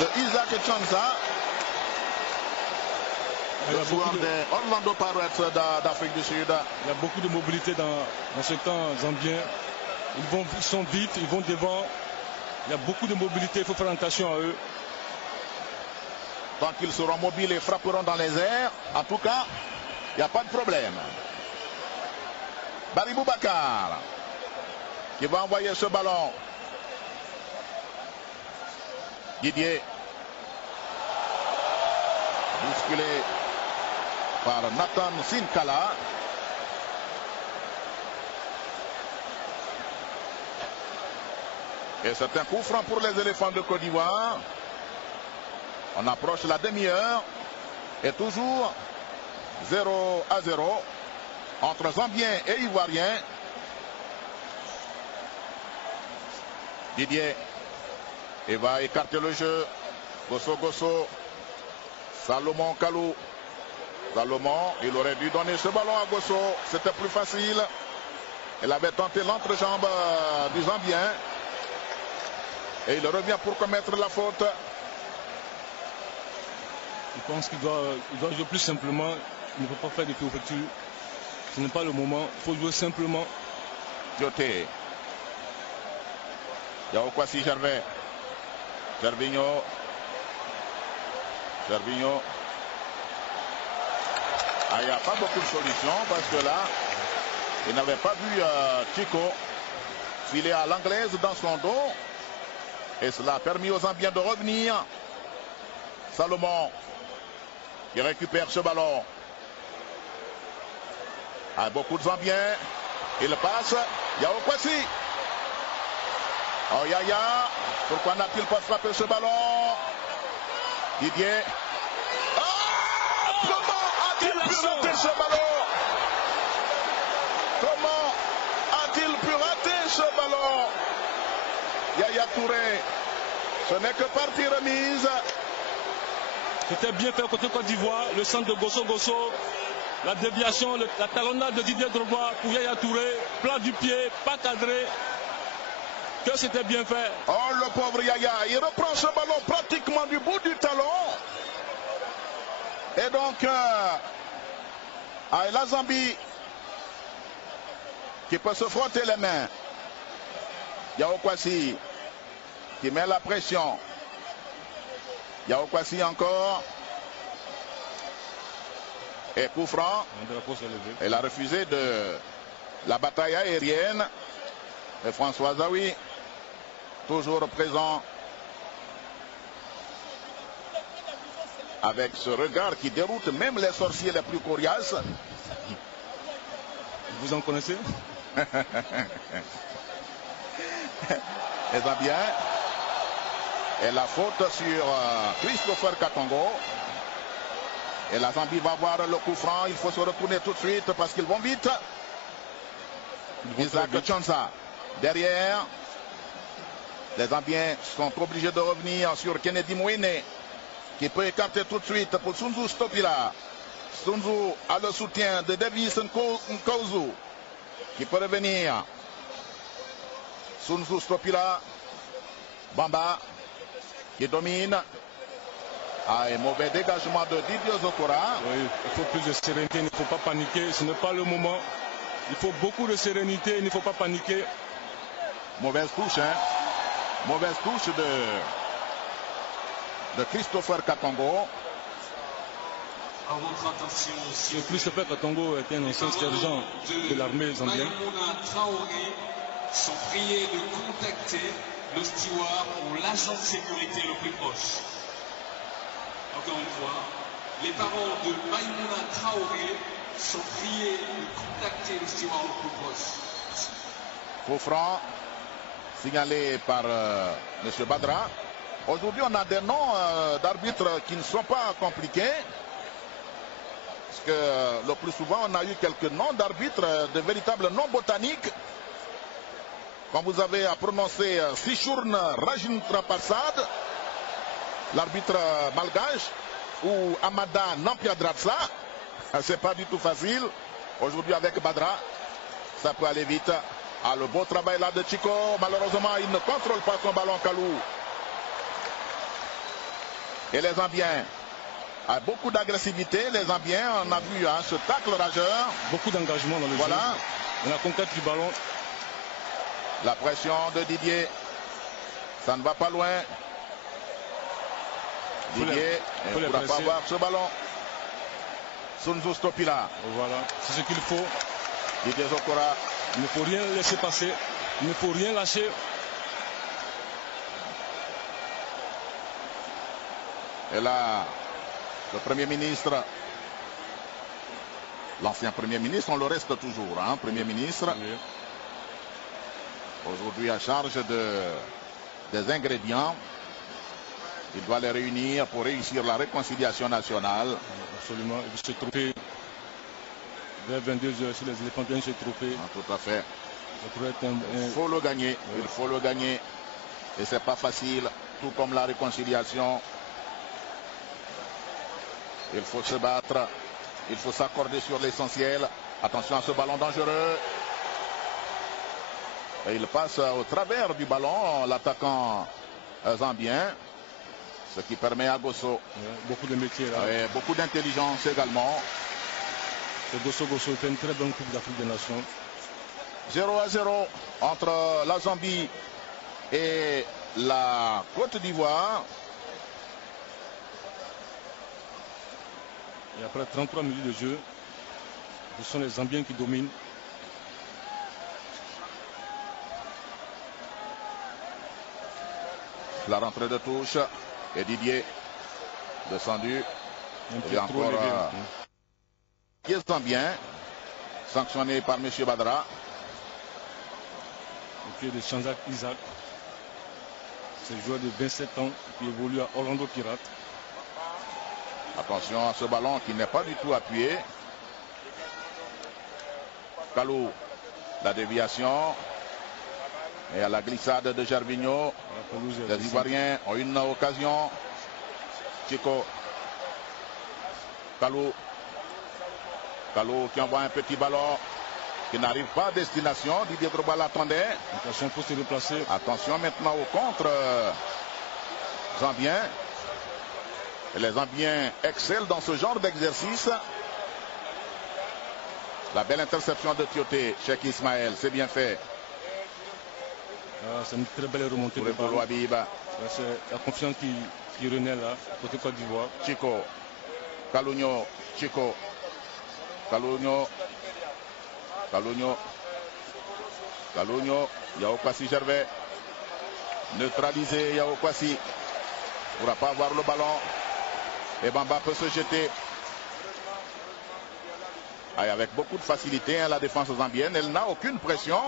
de Isaac Chonsa. Le joueur des Orlando Pirates d'Afrique du Sud. Il y a beaucoup de mobilité dans ce camp zambien. Ils sont vite, ils vont devant. Il y a beaucoup de mobilité, il faut faire attention à eux. Tant qu'ils seront mobiles et frapperont dans les airs, en tout cas, il n'y a pas de problème. Barry Boubacar qui va envoyer ce ballon. Didier. Bousculé par Nathan Sinkala. Et c'est un coup franc pour les éléphants de Côte d'Ivoire. On approche la demi-heure. Et toujours 0-0 entre Zambiens et Ivoiriens. Didier. Il va écarter le jeu. Gosso. Salomon Kalou. Salomon, il aurait dû donner ce ballon à Gosso. C'était plus facile. Il avait tenté l'entrejambe du Zambien. Et il revient pour commettre la faute. Je pense qu'il doit jouer plus simplement. Il ne peut pas faire des couvertures. Ce n'est pas le moment. Il faut jouer simplement. Dioté. Yaokwasi Gervais. Gervinho. Ah, il n'y a pas beaucoup de solutions parce que là, il n'avait pas vu Chico filer à l'anglaise dans son dos. Et cela a permis aux Zambiens de revenir. Salomon qui récupère ce ballon. Ah, beaucoup de Zambiens. Il passe. Yaokwasi. Oh Yaya. Pourquoi n'a-t-il pas frappé ce ballon? Didier. Oh, comment a-t-il pu rater ce ballon? Comment a-t-il pu rater ce ballon? Yaya Touré. Ce n'est que partie remise. C'était bien fait côté Côte d'Ivoire. Le centre de Gosso. La déviation, la talonnade de Didier Drogba pour Yaya Touré. Plat du pied, pas cadré. Que c'était bien fait. Oh, le pauvre Yaya. Il reprend ce ballon pratiquement du bout du talon. Et donc, la Zambie qui peut se frotter les mains. Yaokwasi qui met la pression. Yaokwasi encore. Et coup franc. Elle a refusé de la bataille aérienne. Et François Zawi, toujours présent. Avec ce regard qui déroute même les sorciers les plus coriaces. Vous en connaissez? Les Zambiens. Et la faute sur Christopher Katongo. Et la Zambie va voir le coup franc. Il faut se retourner tout de suite parce qu'ils vont vite. Isaac Chonsa derrière. Les Zambiens sont obligés de revenir sur Kennedy Mwene, qui peut écarter tout de suite pour Sunzu Stopila. Sunzu a le soutien de Davis Nkouzu, qui peut revenir. Sunzu Stopila. Bamba, qui domine. Ah, et mauvais dégagement de Didier Zokora. Oui, il faut plus de sérénité, il ne faut pas paniquer, ce n'est pas le moment. Il faut beaucoup de sérénité, il ne faut pas paniquer. Mauvaise touche, hein. Mauvaise touche de Christopher Katongo. À votre attention, Le Christopher Katongo est un ancien sergent de l'armée zambienne. Maïmouna Traoré sont priés de contacter le steward ou l'agent de sécurité le plus proche. Encore une fois, les parents de Maïmouna Traoré sont priés de contacter le steward le plus proche. Faux franc, signalé par M. Badra. Aujourd'hui, on a des noms d'arbitres qui ne sont pas compliqués. Parce que le plus souvent, on a eu quelques noms d'arbitres, de véritables noms botaniques. Quand vous avez à prononcer Sichourn Rajendra Prasad, l'arbitre malgache, ou Amada Nampiadratsa, c'est pas du tout facile. Aujourd'hui avec Badra, ça peut aller vite. Ah, le beau travail là de Chico, malheureusement il ne contrôle pas son ballon Kalou. Et les Zambiens, beaucoup d'agressivité, les Zambiens, on a vu ce tacle rageur. Beaucoup d'engagement dans le jeu. Dans la conquête du ballon. La pression de Didier, ça ne va pas loin. Didier ne pourra pas avoir ce ballon. Sunzu Stopila. Voilà, c'est ce qu'il faut. Didier Zokora. Il ne faut rien laisser passer. Il ne faut rien lâcher. Et là, le Premier ministre, l'ancien Premier ministre, on le reste toujours, hein, Premier ministre. Oui. Aujourd'hui à charge des ingrédients. Il doit les réunir pour réussir la réconciliation nationale. Absolument. Il se troupait vers 22h sur les éléphants, se troupait. Ah, tout à fait. Il faut le gagner. Oui. Il faut le gagner. Et c'est pas facile, tout comme la réconciliation. Il faut se battre. Il faut s'accorder sur l'essentiel. Attention à ce ballon dangereux. Et il passe au travers du ballon, l'attaquant zambien. Ce qui permet à Gosso. Beaucoup de métiers là. Beaucoup d'intelligence également. Gosso fait une très bonne Coupe d'Afrique des Nations. 0-0 entre la Zambie et la Côte d'Ivoire. Et après 33 minutes de jeu, ce sont les Zambiens qui dominent. La rentrée de touche et Didier descendu. Et encore qui est Zambien, sanctionné par M. Badra. Au pied de Chanzak Isaac. C'est le joueur de 27 ans qui évolue à Orlando Pirates. Attention à ce ballon qui n'est pas du tout appuyé. Kalou, la déviation. Et à la glissade de Gervinho. Les Ivoiriens ont une occasion. Chico. Kalou. Kalou qui envoie un petit ballon qui n'arrive pas à destination. Didier Drogba l'attendait. Attention pour se déplacer. Attention maintenant au contre Zambien. Et les Zambiens excellent dans ce genre d'exercice. La belle interception de Tioté, Cheikh Ismaël, c'est bien fait. C'est une très belle remontée de ballon. C'est la confiance qui renaît là, côté Côte d'Ivoire. Chico, Kalunyo, Chico, Kalunyo, Yao Kwasi Gervais, neutralisé Yao Kwasi, ne pourra pas avoir le ballon. Et Bamba peut se jeter. Avec beaucoup de facilité, la défense zambienne, elle n'a aucune pression.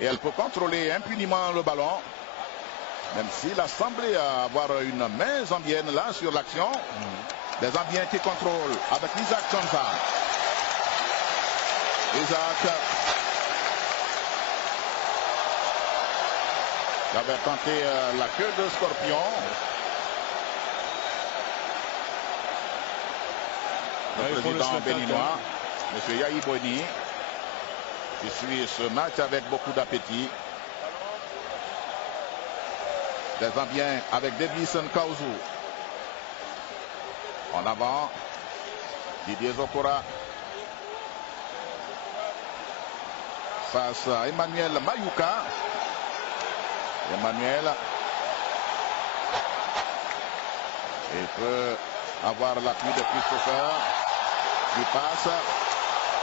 Et elle peut contrôler impunément le ballon. Même s'il a semblé avoir une main zambienne là sur l'action. Des Zambiens qui contrôlent avec Isaac Chonsa. Isaac. qui avait tenté la queue de scorpion. Le président béninois, M. Yahi Boni, qui suit ce match avec beaucoup d'appétit. Des Zambiens avec Davison Kauzu. En avant, Didier Zokora. Face à Emmanuel Mayuka. Emmanuel. Il peut avoir l'appui de Christopher. Qui passe.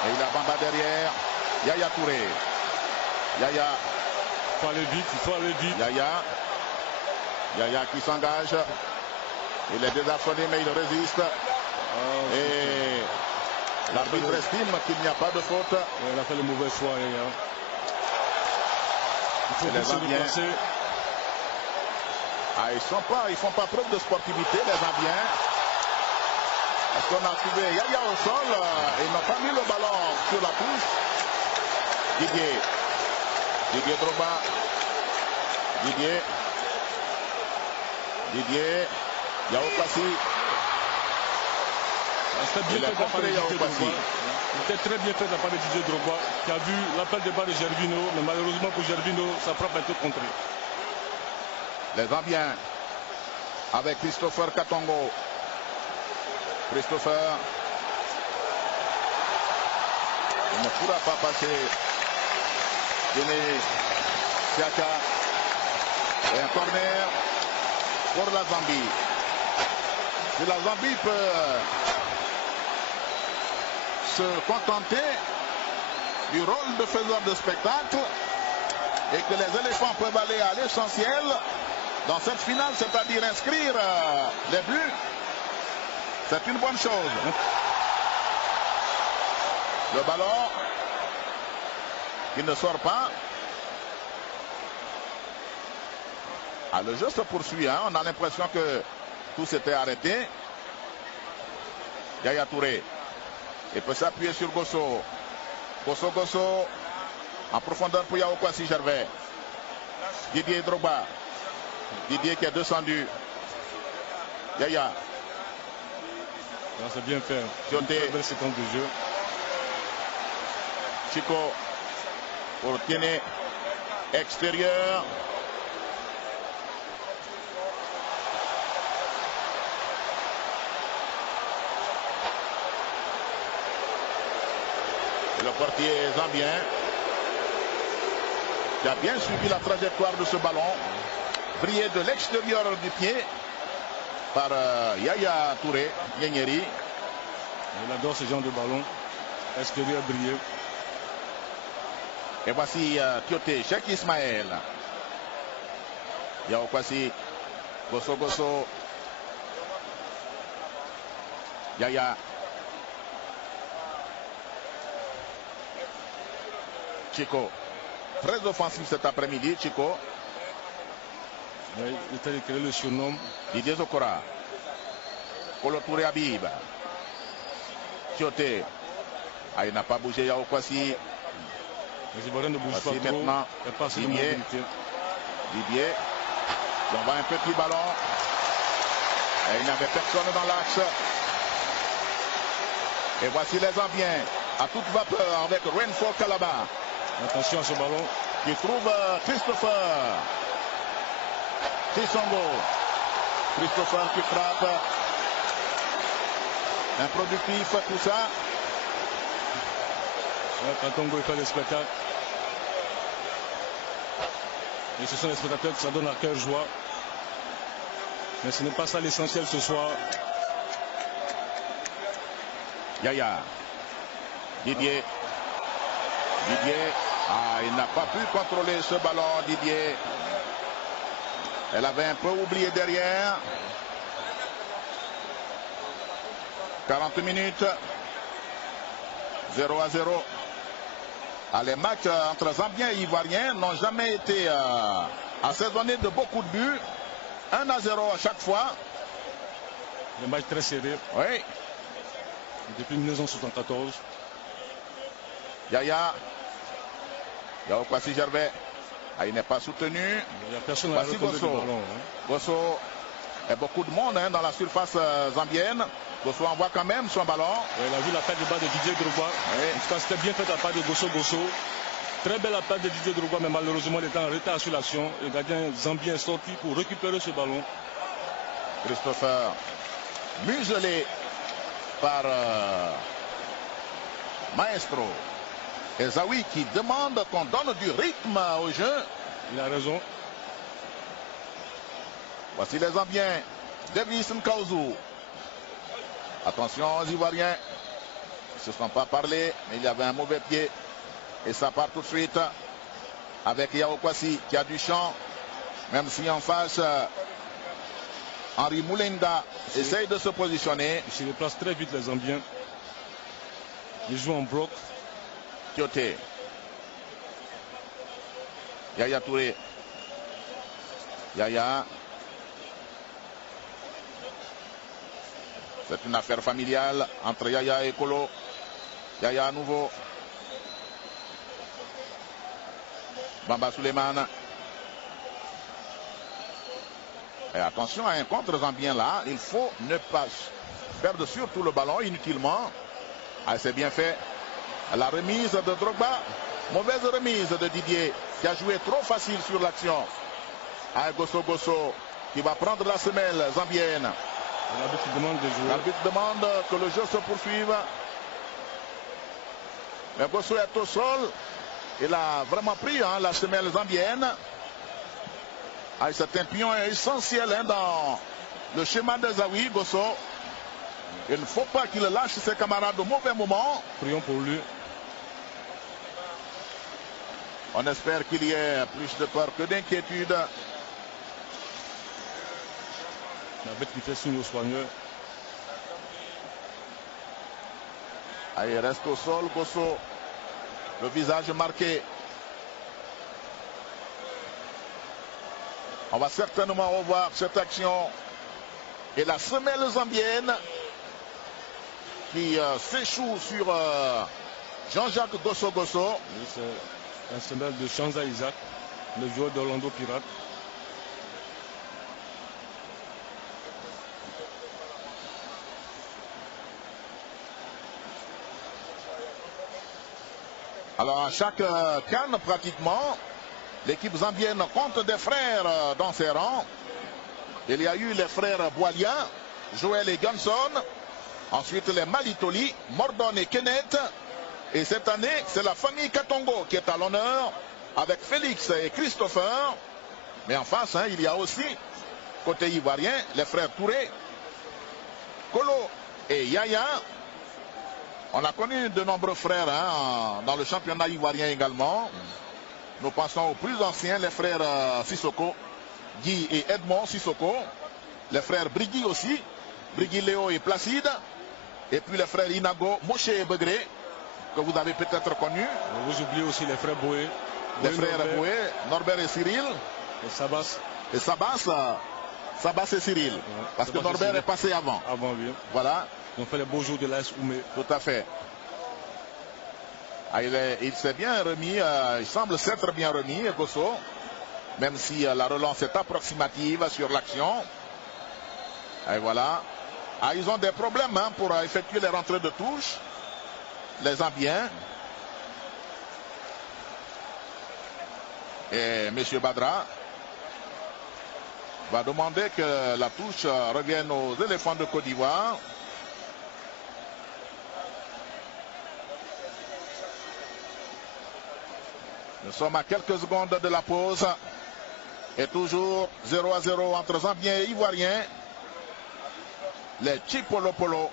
Et il a Bamba derrière. Yaya Touré. Yaya. Il faut aller vite, il faut aller vite. Yaya qui s'engage. Il est désarçonné mais il résiste. Et l'arbitre estime qu'il n'y a pas de faute. Il a fait le mauvais choix. Il faut les Zambiens. Ils font pas preuve de sportivité, les Zambiens. Parce qu'on a trouvé Yaya au sol. Ils n'ont pas mis le ballon sur la touche. Didier Drogba. Didier. Yao Kwasi. C'était très bien fait de la part de Didier Drogba, qui a vu l'appel de bas de Gervinho, mais malheureusement pour Gervinho, sa frappe a été contrée. Les Zambiens avec Christopher Katongo. Christopher ne pourra pas passer. Denis Siaka. Et un corner pour la Zambie. Si la Zambie peut se contenter du rôle de faiseur de spectacle et que les éléphants peuvent aller à l'essentiel dans cette finale, c'est-à-dire inscrire les buts, c'est une bonne chose. Le ballon qui ne sort pas. Ah, le jeu se poursuit, hein. On a l'impression que tout s'était arrêté. Yaya Touré. Il peut s'appuyer sur Gosso. Gosso. En profondeur pour Yao Kwasi Gervais. Didier Drogba. Didier qui est descendu. Yaya. C'est bien fait. Une très belle séquence de jeu. Chico. Pour Tiene. Extérieur. Le portier zambien qui a bien suivi la trajectoire de ce ballon, brillé de l'extérieur du pied par Yaya Touré, Nyeri. Il adore ce genre de ballon, extérieur brillé. Et voici Tioté, Cheikh Ismaël. Yao Kwasi, Gosso. Yaya. Chico, très offensif cet après-midi, Chico. Oui, il t'a créé le surnom. Didier Zokora. Kolo Touré Habib. Tioté. Ah, il n'a pas bougé, Yao Kwasi. Les Ivoiriens ne bougent pas trop. Maintenant, Didier. Il envoie un petit ballon. Et il n'y avait personne dans l'axe. Et voici les Zambiens à toute vapeur avec Renfo Kalaba. Attention à ce ballon. Qui trouve Christopher. Tisongo. Christopher qui frappe. Improductif, tout ça. Katongo fait le spectacle. Et ce sont les spectateurs que ça donne à cœur joie. Mais ce n'est pas ça l'essentiel ce soir. Yaya. Didier. Ah, il n'a pas pu contrôler ce ballon, Didier. Elle avait un peu oublié derrière. 40 minutes. 0-0. Ah, les matchs entre Zambiens et Ivoiriens n'ont jamais été assaisonnés de beaucoup de buts. 1-0 à chaque fois. Le match très serré. Oui. Depuis 1974. Yaya. Yao Kwasi Gervais. Ah, il n'est pas soutenu. Il n'y a personne à Voici retomber du Gosso. ballon. Gosso, il y a beaucoup de monde dans la surface zambienne. Gosso envoie quand même son ballon. Il a vu la patte de bas de Didier Drogba. Oui. En tout cas, c'était bien fait la part de Gosso. Très belle attaque de Didier Drogba, mais malheureusement, il était en retard sur l'action. Le gardien zambien est sorti pour récupérer ce ballon. Christopher, muselé par Maestro. Et Zawi qui demande qu'on donne du rythme au jeu. Il a raison. Voici les Zambiens. Davis Nkauzu. Attention aux Ivoiriens. Ils ne se sont pas parlé, mais il y avait un mauvais pied. Et ça part tout de suite avec Yao Kwasi qui a du champ. Même si en face, Henri Moulenga essaye de se positionner. Il se déplace très vite les Zambiens. Ils jouent en bloc. Tioté. Yaya Touré. Yaya. C'est une affaire familiale entre Yaya et Kolo. Yaya à nouveau. Bamba Suleiman. Et attention à un contre zambien là. Il faut ne pas perdre surtout le ballon inutilement. Ah, c'est bien fait. La remise de Drogba. Mauvaise remise de Didier qui a joué trop facile sur l'action. Ah, Gosso qui va prendre la semelle zambienne. L'arbitre demande de jouer. L'arbitre demande que le jeu se poursuive. Mais Gosso est au sol. Il a vraiment pris la semelle zambienne. Ah, c'est un pion essentiel dans le schéma de Zawi, Gosso. Il ne faut pas qu'il lâche ses camarades au mauvais moment. Prions pour lui. On espère qu'il y ait plus de peur que d'inquiétude. L'arbitre qui fait signe aux soigneurs. Ah, il reste au sol, Gosso. Le visage marqué. On va certainement revoir cette action. Et la semelle zambienne qui s'échoue sur Jean-Jacques Gosso. Oui, c'est un semelle de Shanza Isaac, le joueur d'Orlando Pirates. Alors à chaque CAN pratiquement, l'équipe zambienne compte des frères dans ses rangs. Il y a eu les frères Boilia, Joël et Ganson. Ensuite les Malitoli, Mordon et Kenneth. Et cette année, c'est la famille Katongo qui est à l'honneur avec Félix et Christopher. Mais en face, il y a aussi, côté ivoirien, les frères Touré, Kolo et Yaya. On a connu de nombreux frères dans le championnat ivoirien également. Nous pensons aux plus anciens, les frères Sissoko, Guy et Edmond Sissoko. Les frères Brigui aussi, Brigui Léo et Placide. Et puis les frères Inago, Moshe et Begré, que vous avez peut-être connus. Vous oubliez aussi les frères Boé. Les frères Boé, Norbert et Cyril. Et Sabas. Et Sabas et Cyril. Parce que Norbert est passé avant. Avant, oui. Voilà. Ils ont fait les beaux jours de l'AS Oumé. Tout à fait. Ah, il s'est bien remis, il semble s'être bien remis, Gosso. Même si la relance est approximative sur l'action. Et voilà. Ah, ils ont des problèmes pour effectuer les rentrées de touche. Les Zambiens. Et M. Badra va demander que la touche revienne aux éléphants de Côte d'Ivoire. Nous sommes à quelques secondes de la pause. Et toujours 0-0 entre Zambiens et Ivoiriens. Les Chipolopolo.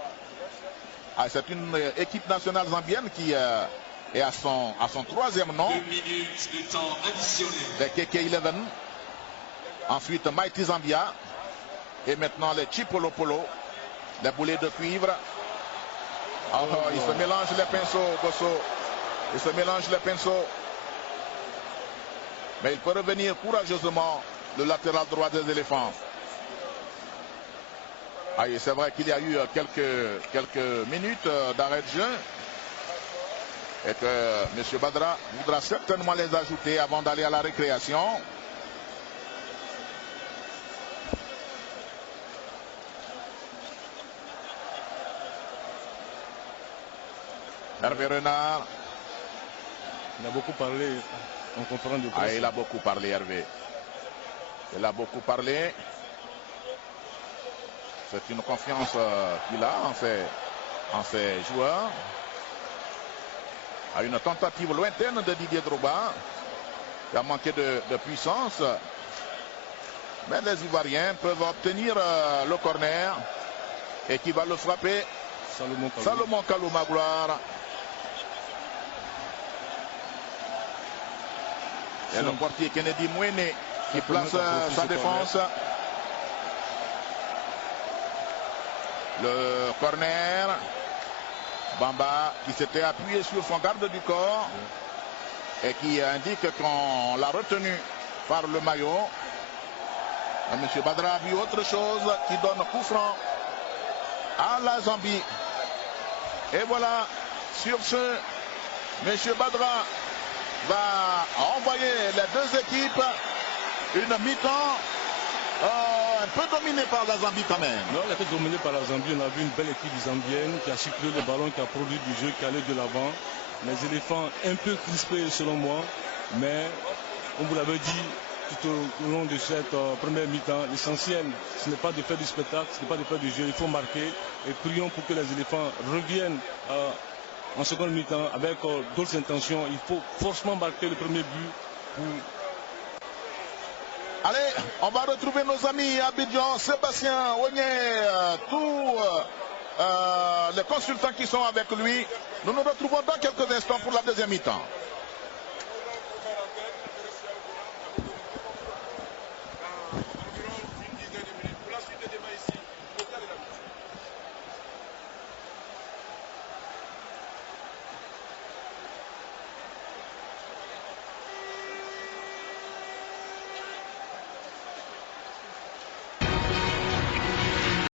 Ah, c'est une équipe nationale zambienne qui est à son troisième nom. 2 minutes de temps additionnel. Les KK11. Ensuite Mighty Zambia. Et maintenant les Chipolopolo. Les boulets de cuivre. Ils se mélangent les pinceaux, Gosso. Ils se mélangent les pinceaux. Mais il peut revenir courageusement le latéral droit des éléphants. Ah, c'est vrai qu'il y a eu quelques minutes d'arrêt de jeu. et que M. Badra voudra certainement les ajouter avant d'aller à la récréation. Hervé Renard. Il a beaucoup parlé en conférence de presse. Ah, il a beaucoup parlé, Hervé. Il a beaucoup parlé. C'est une confiance qu'il a en ses joueurs. À une tentative lointaine de Didier Drogba, qui a manqué de puissance. Mais les Ivoiriens peuvent obtenir le corner et qui va le frapper. Salomon Kalou Magloire. Et le portier Kennedy Mouene qui place sa défense. Le corner. Bamba qui s'était appuyé sur son garde du corps et qui indique qu'on l'a retenu par le maillot. M. Badra a vu autre chose qui donne coup franc à la Zambie. Et voilà, sur ce, M. Badra va envoyer les deux équipes une mi-temps un peu dominée par la Zambie quand même. Non, elle a été dominée par la Zambie. On a vu une belle équipe zambienne qui a circulé le ballon, qui a produit du jeu, qui allait de l'avant. Les éléphants un peu crispés selon moi, mais comme vous l'avez dit tout au long de cette première mi-temps, l'essentiel ce n'est pas de faire du spectacle, ce n'est pas de faire du jeu, il faut marquer et prions pour que les éléphants reviennent en seconde mi-temps avec d'autres intentions. Il faut forcément marquer le premier but pour... Allez, on va retrouver nos amis à Abidjan, Sébastien Ogné, tous les consultants qui sont avec lui. Nous nous retrouvons dans quelques instants pour la deuxième mi-temps.